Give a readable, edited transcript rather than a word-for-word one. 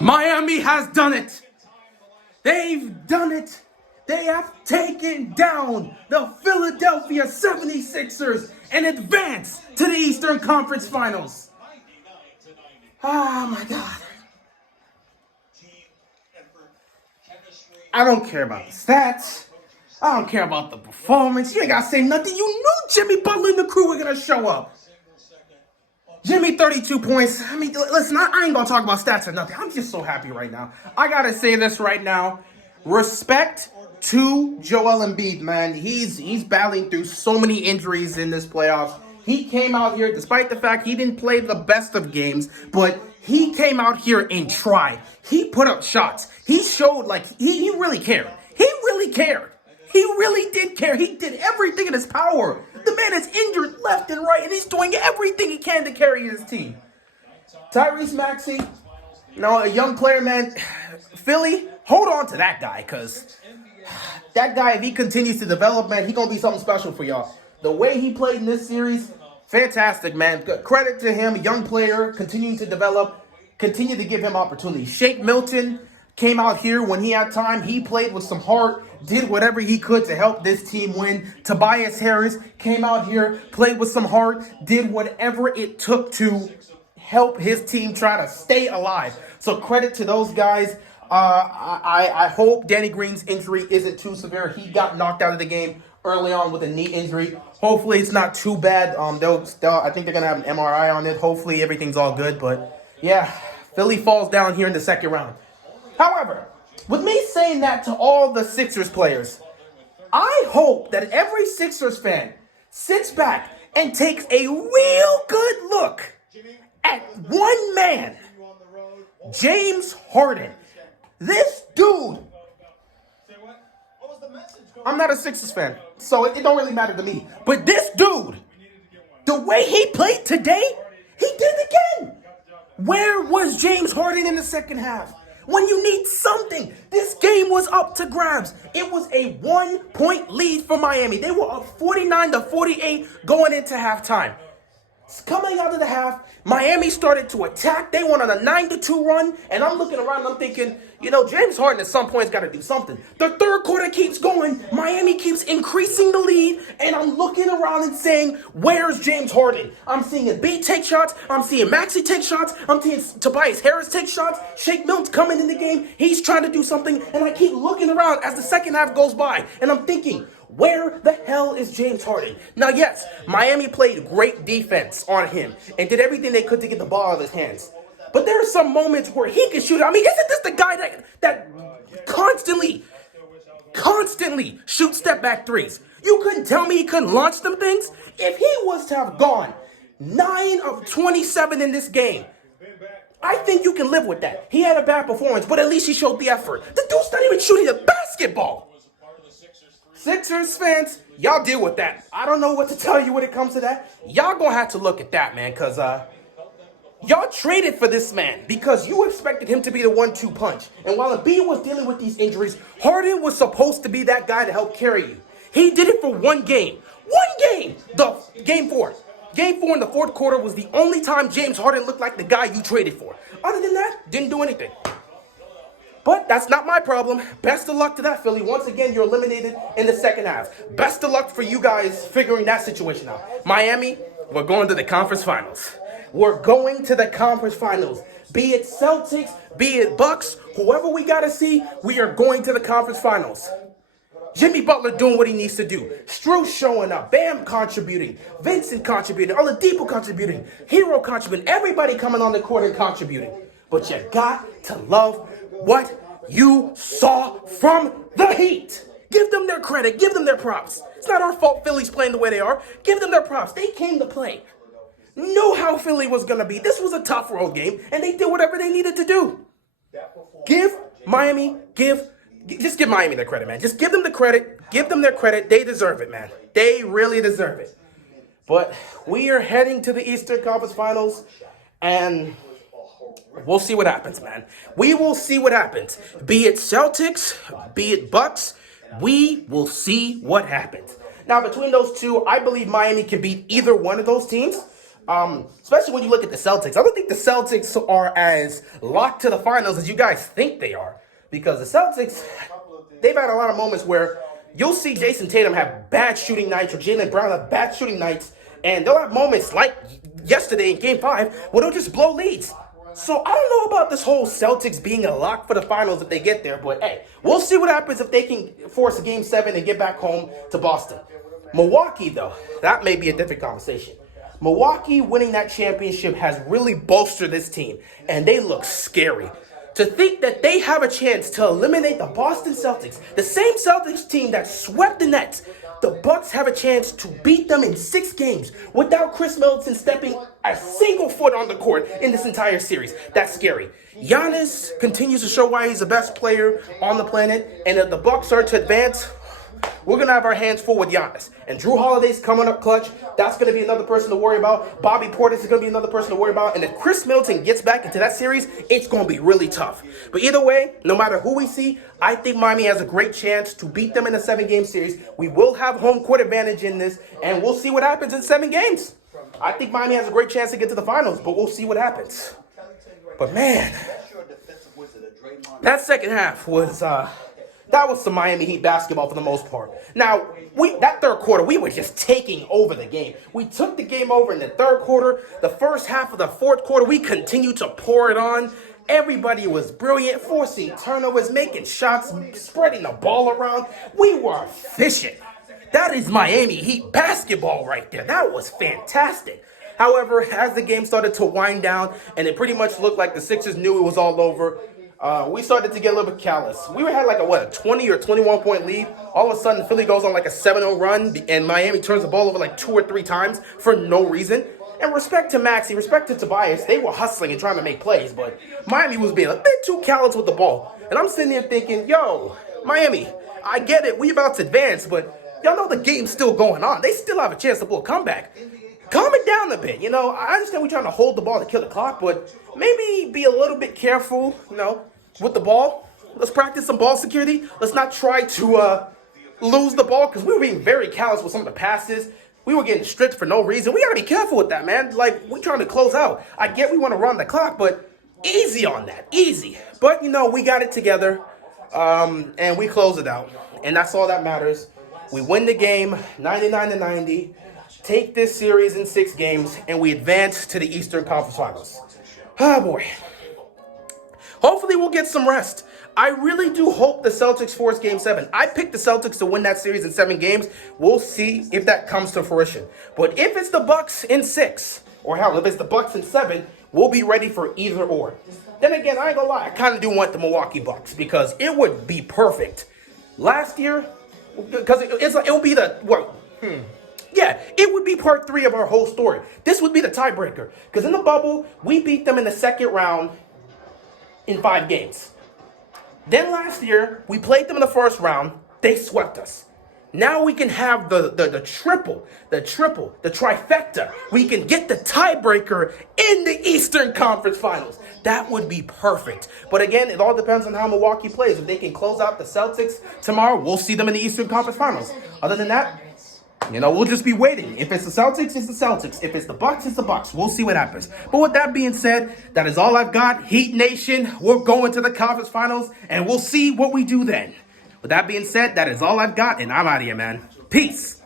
Miami has done it. They've done it. They have taken down the Philadelphia 76ers and advanced to the Eastern Conference Finals. Oh my God. I don't care about the stats. I don't care about the performance. You ain't got to say nothing. You knew Jimmy Butler and the crew were going to show up. Jimmy, 32 points. I mean, listen, I ain't going to talk about stats or nothing. I'm just so happy right now. I got to say this right now. Respect to Joel Embiid, man. He's battling through so many injuries in this playoffs. He came out here, despite the fact he didn't play the best of games, but he came out here and tried. He put up shots. He showed like he really cared. He really cared. He really did care. He did everything in his power. The man is injured left and right, and he's doing everything he can to carry his team. Tyrese Maxey, a young player, man. Philly, hold on to that guy, because that guy, if he continues to develop, man, he's going to be something special for y'all. The way he played in this series, fantastic, man. Credit to him, young player, continuing to develop, continue to give him opportunities. Shake Milton came out here when he had time. He played with some heart, did whatever he could to help this team win. Tobias Harris came out here, played with some heart, did whatever it took to help his team try to stay alive. So credit to those guys. I hope Danny Green's injury isn't too severe. He got knocked out of the game early on with a knee injury. Hopefully it's not too bad. I think they're gonna have an MRI on it. Hopefully everything's all good. But yeah, Philly falls down here in the second round. However, with me saying that to all the Sixers players, I hope that every Sixers fan sits back and takes a real good look at one man, James Harden. This dude, I'm not a Sixers fan, so it don't really matter to me. But this dude, the way he played today, he did it again. Where was James Harden in the second half? When you need something, this game was up to grabs. It was a 1-point lead for Miami. They were up 49-48 going into halftime. Coming out of the half, Miami started to attack. They went on a 9-2 run, and I'm looking around and I'm thinking, James Harden at some point has got to do something. The third quarter keeps going. Miami keeps increasing the lead, and I'm looking around and saying, where's James Harden? I'm seeing Embiid take shots. I'm seeing Maxey take shots. I'm seeing Tobias Harris take shots. Shake Milton's coming in the game. He's trying to do something, and I keep looking around as the second half goes by, and I'm thinking, where the hell is James Harden? Now, yes, Miami played great defense on him and did everything they could to get the ball out of his hands. But there are some moments where he can shoot. I mean, isn't this the guy that constantly shoots step-back threes? You couldn't tell me he couldn't launch them things? If he was to have gone 9 of 27 in this game, I think you can live with that. He had a bad performance, but at least he showed the effort. The dude's not even shooting a basketball. Sixers fans, y'all deal with that. I don't know what to tell you when it comes to that. Y'all gonna have to look at that, man, because y'all traded for this man because you expected him to be the 1-2 punch. And while Embiid was dealing with these injuries, Harden was supposed to be that guy to help carry you. He did it for one game. One game! Game 4. Game 4 in the fourth quarter was the only time James Harden looked like the guy you traded for. Other than that, didn't do anything. But that's not my problem. Best of luck to that, Philly. Once again, you're eliminated in the second half. Best of luck for you guys figuring that situation out. Miami, we're going to the conference finals. We're going to the conference finals. Be it Celtics, be it Bucks, whoever we got to see, we are going to the conference finals. Jimmy Butler doing what he needs to do. Strus showing up. Bam contributing. Vincent contributing. Oladipo contributing. Hero contributing. Everybody coming on the court and contributing. But you got to love what you saw from the Heat. Give them their credit. Give them their props. It's not our fault Philly's playing the way they are. Give them their props. They came to play. Knew how Philly was going to be. This was a tough road game, and they did whatever they needed to do. Just give Miami the credit, man. Just give them the credit. Give them their credit. They deserve it, man. They really deserve it. But we are heading to the Eastern Conference Finals, and we'll see what happens, man. We will see what happens. Be it Celtics, be it Bucks, we will see what happens. Now, between those two, I believe Miami can beat either one of those teams. Especially when you look at the Celtics. I don't think the Celtics are as locked to the finals as you guys think they are. Because the Celtics, they've had a lot of moments where you'll see Jason Tatum have bad shooting nights or Jaylen Brown have bad shooting nights. And they'll have moments like yesterday in Game 5 where they'll just blow leads. So I don't know about this whole Celtics being a lock for the finals if they get there. But hey, we'll see what happens if they can force a Game 7 and get back home to Boston. Milwaukee, though, that may be a different conversation. Milwaukee winning that championship has really bolstered this team, and they look scary. To think that they have a chance to eliminate the Boston Celtics, the same Celtics team that swept the Nets, the Bucks have a chance to beat them in 6 games without Chris Middleton stepping a single foot on the court in this entire series. That's scary. Giannis continues to show why he's the best player on the planet, and if the Bucks are to advance, we're going to have our hands full with Giannis. And Drew Holiday's coming up clutch. That's going to be another person to worry about. Bobby Portis is going to be another person to worry about. And if Chris Middleton gets back into that series, it's going to be really tough. But either way, no matter who we see, I think Miami has a great chance to beat them in a 7-game series. We will have home court advantage in this, and we'll see what happens in 7 games. I think Miami has a great chance to get to the finals, but we'll see what happens. But man, that second half was... that was some Miami Heat basketball for the most part. Now, that third quarter, we were just taking over the game. We took the game over in the third quarter. The first half of the fourth quarter, we continued to pour it on. Everybody was brilliant, forcing turnovers, making shots, spreading the ball around. We were efficient. That is Miami Heat basketball right there. That was fantastic. However, as the game started to wind down, and it pretty much looked like the Sixers knew it was all over, we started to get a little bit callous. We had like a 20 or 21 point lead. All of a sudden, Philly goes on like a 7-0 run, and Miami turns the ball over like 2 or 3 times for no reason. And respect to Maxey, respect to Tobias, they were hustling and trying to make plays, but Miami was being a bit too callous with the ball. And I'm sitting there thinking, yo, Miami, I get it, we about to advance, but y'all know the game's still going on. They still have a chance to pull a comeback. Calm it down a bit, I understand we're trying to hold the ball to kill the clock, but maybe be a little bit careful, with the ball. Let's practice some ball security. Let's not try to lose the ball, because we were being very callous with some of the passes. We were getting stripped for no reason. We got to be careful with that, man. Like, we're trying to close out. I get we want to run the clock, but easy on that. Easy. But, we got it together, and we close it out. And that's all that matters. We win the game 99-90. Take this series in 6 games, and we advance to the Eastern Conference Finals. Oh, boy. Hopefully we'll get some rest. I really do hope the Celtics force Game 7. I picked the Celtics to win that series in 7 games. We'll see if that comes to fruition. But if it's the Bucks in 6, or hell, if it's the Bucks in 7, we'll be ready for either or. Then again, I ain't gonna lie, I kind of do want the Milwaukee Bucks, because it would be perfect. Last year, because it would be yeah, it would be part 3 of our whole story. This would be the tiebreaker. Because in the bubble, we beat them in the second round in 5 games. Then last year, we played them in the first round. They swept us. Now we can have the triple, the trifecta. We can get the tiebreaker in the Eastern Conference Finals. That would be perfect. But again, it all depends on how Milwaukee plays. If they can close out the Celtics tomorrow, we'll see them in the Eastern Conference Finals. Other than that, we'll just be waiting. If it's the Celtics, it's the Celtics. If it's the Bucks, it's the Bucks. We'll see what happens. But with that being said, that is all I've got. Heat Nation, we're going to the conference finals, and we'll see what we do then. With that being said, that is all I've got, and I'm out of here, man. Peace.